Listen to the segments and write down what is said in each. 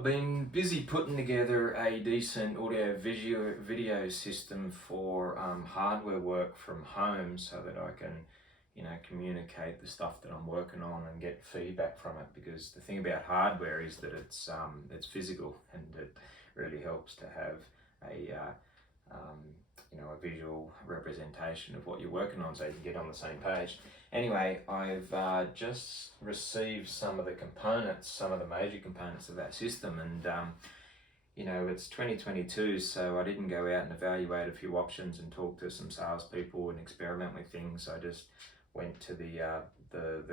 I've been busy putting together a decent audio video system for hardware work from home so that I can, communicate the stuff that I'm working on and get feedback from it, because the thing about hardware is that it's physical, and it really helps to have a a visual representation of what you're working on so you can get on the same page. Anyway, I've just received some of the components, some of the major components of that system, and it's 2022, so I didn't go out and evaluate a few options and talk to some salespeople and experiment with things. I just went to the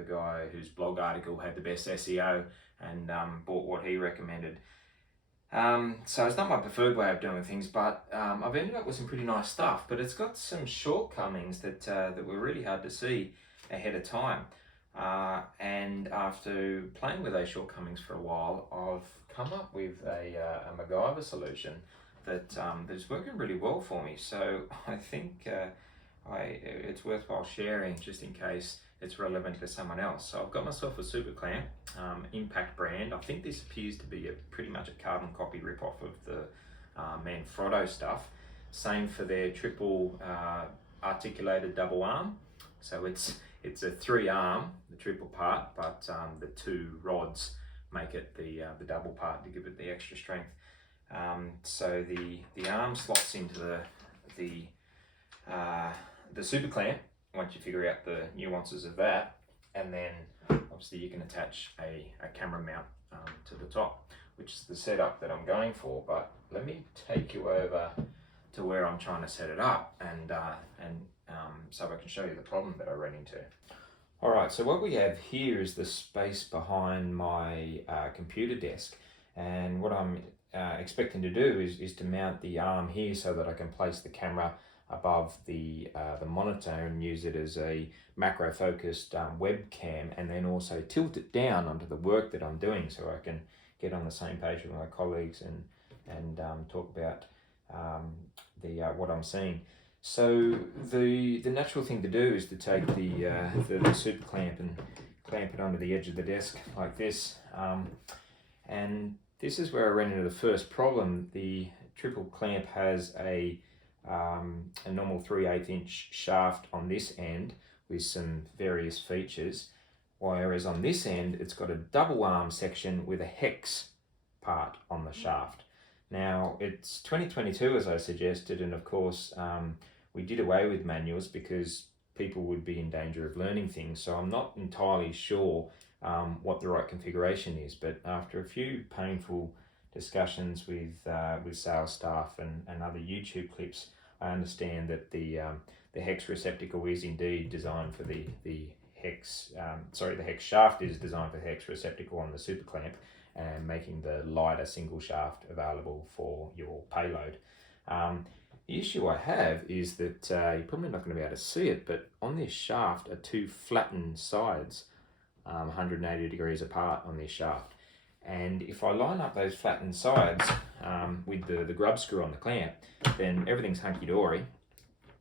guy whose blog article had the best SEO and bought what he recommended. So it's not my preferred way of doing things, but I've ended up with some pretty nice stuff, but it's got some shortcomings that were really hard to see ahead of time. And after playing with those shortcomings for a while, I've come up with a MacGyver solution that's working really well for me. So I think it's worthwhile sharing just in case it's relevant to someone else. So I've got myself a super clamp, Impact brand. I think this appears to be pretty much a carbon copy rip-off of the Manfrotto stuff. Same for their triple articulated double arm. So it's a 3-arm, the triple part, but the 2 rods make it the double part to give it the extra strength. So the arm slots into the super clamp once you figure out the nuances of that, and then obviously you can attach a camera mount to the top, which is the setup that I'm going for. But let me take you over to where I'm trying to set it up, and so I can show you the problem that I ran into. Alright, so what we have here is the space behind my computer desk, and what I'm expecting to do is to mount the arm here so that I can place the camera above the monitor and use it as a macro focused webcam, and then also tilt it down onto the work that I'm doing so I can get on the same page with my colleagues and talk about what I'm seeing. So the natural thing to do is to take the super clamp and clamp it onto the edge of the desk like this, and this is where I ran into the first problem. The triple clamp has a normal 3/8 inch shaft on this end with some various features, whereas on this end it's got a double arm section with a hex part on the shaft. Now it's 2022, as I suggested, and of course we did away with manuals because people would be in danger of learning things, so I'm not entirely sure what the right configuration is, but after a few painful discussions with sales staff and other YouTube clips, I understand that the hex receptacle is indeed designed for the hex. The hex shaft is designed for the hex receptacle on the super clamp, and making the lighter single shaft available for your payload. The issue I have is that you're probably not going to be able to see it, but on this shaft are 2 flattened sides, 180 degrees apart on this shaft. And if I line up those flattened sides with the grub screw on the clamp, then everything's hunky-dory.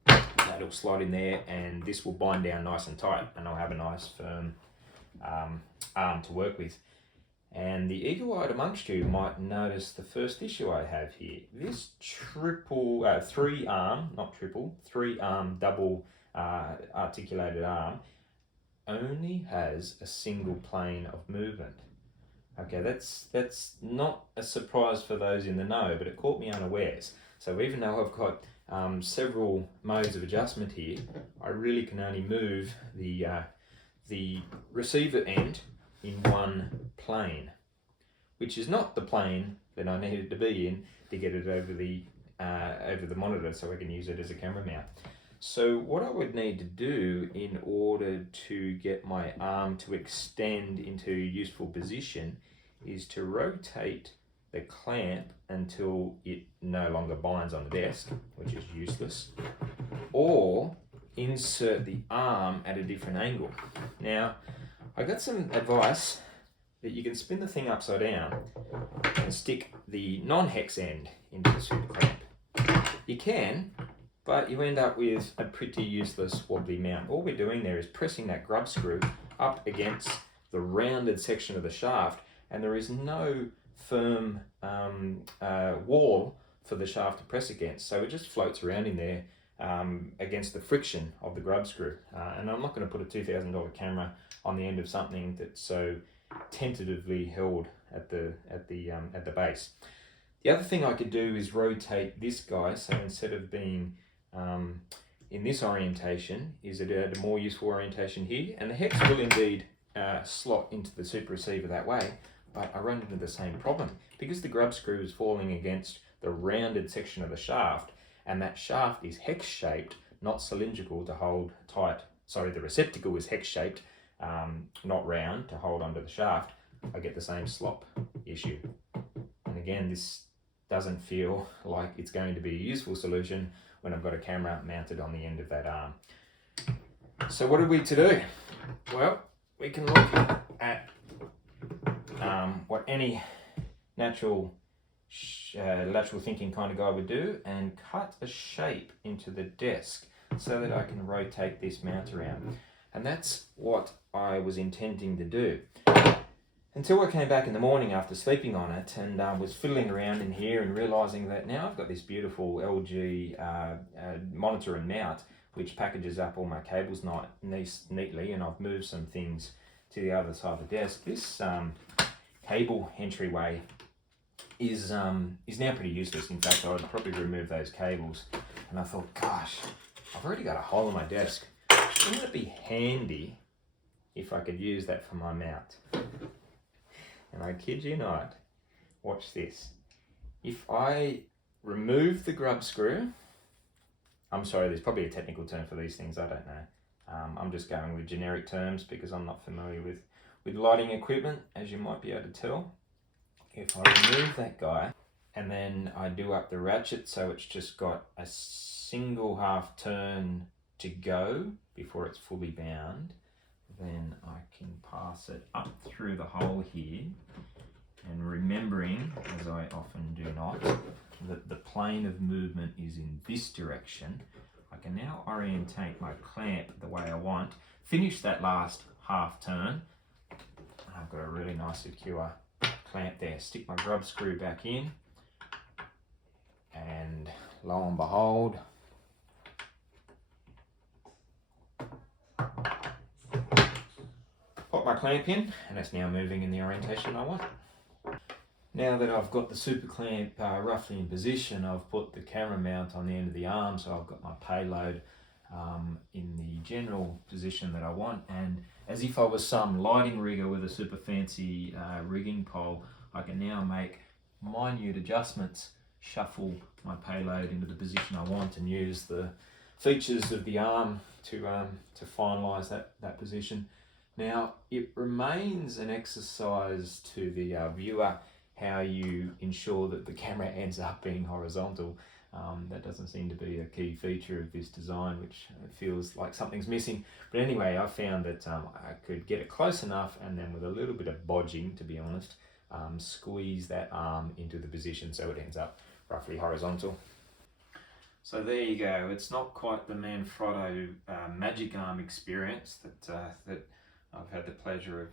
That'll slide in there, and this will bind down nice and tight, and I'll have a nice firm arm to work with. And the eagle-eyed amongst you might notice the first issue I have here. This 3-arm double articulated arm only has a single plane of movement. Okay, that's not a surprise for those in the know, but it caught me unawares. So even though I've got several modes of adjustment here, I really can only move the receiver end in one plane, which is not the plane that I needed to be in to get it over the monitor so I can use it as a camera mount. So what I would need to do in order to get my arm to extend into a useful position is to rotate the clamp until it no longer binds on the desk, which is useless, or insert the arm at a different angle. Now, I got some advice that you can spin the thing upside down and stick the non-hex end into the super clamp. You can, but you end up with a pretty useless wobbly mount. All we're doing there is pressing that grub screw up against the rounded section of the shaft, and there is no firm wall for the shaft to press against, so it just floats around in there against the friction of the grub screw. And I'm not going to put a $2,000 camera on the end of something that's so tentatively held at the base. The other thing I could do is rotate this guy, so instead of being in this orientation, is it at a more useful orientation here, and the hex will indeed slot into the super receiver that way, but I run into the same problem because the grub screw is falling against the rounded section of the shaft, and that shaft is hex shaped, not cylindrical to hold tight. Sorry, the receptacle is hex shaped, not round to hold onto the shaft. I get the same slop issue. And again, this doesn't feel like it's going to be a useful solution when I've got a camera mounted on the end of that arm. So what are we to do? Well, we can look at what any lateral thinking kind of guy would do and cut a shape into the desk so that I can rotate this mount around. And that's what I was intending to do. Until I came back in the morning after sleeping on it and was fiddling around in here and realising that now I've got this beautiful LG monitor and mount which packages up all my cables neatly, and I've moved some things to the other side of the desk. This cable entryway is now pretty useless. In fact, I would probably remove those cables. And I thought, gosh, I've already got a hole in my desk. Wouldn't it be handy if I could use that for my mount? And I kid you not, watch this. If I remove the grub screw, I'm sorry, there's probably a technical term for these things, I don't know. I'm just going with generic terms because I'm not familiar with lighting equipment, as you might be able to tell. If I remove that guy and then I do up the ratchet so it's just got a single half turn to go before it's fully bound, then I can pass it up through the hole here, and remembering, as I often do not, that the plane of movement is in this direction, I can now orientate my clamp the way I want, finish that last half turn. I've got a really nice secure clamp there. Stick my grub screw back in, and lo and behold, pop my clamp in, and it's now moving in the orientation I want. Now that I've got the super clamp roughly in position, I've put the camera mount on the end of the arm, so I've got my payload in the general position that I want, and as if I was some lighting rigger with a super fancy rigging pole, I can now make minute adjustments, shuffle my payload into the position I want, and use the features of the arm to finalise that position. Now, it remains an exercise to the viewer how you ensure that the camera ends up being horizontal. That doesn't seem to be a key feature of this design, which feels like something's missing. But anyway, I found that I could get it close enough, and then with a little bit of bodging, to be honest, squeeze that arm into the position so it ends up roughly horizontal. So there you go. It's not quite the Manfrotto magic arm experience that I've had the pleasure of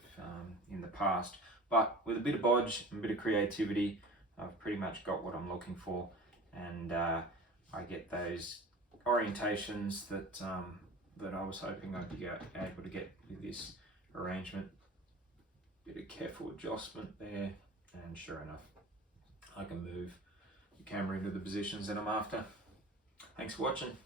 in the past, but with a bit of bodge and a bit of creativity, I've pretty much got what I'm looking for, and I get those orientations that I was hoping I'd be able to get with this arrangement. Bit of careful adjustment there, and sure enough, I can move the camera into the positions that I'm after. Thanks for watching.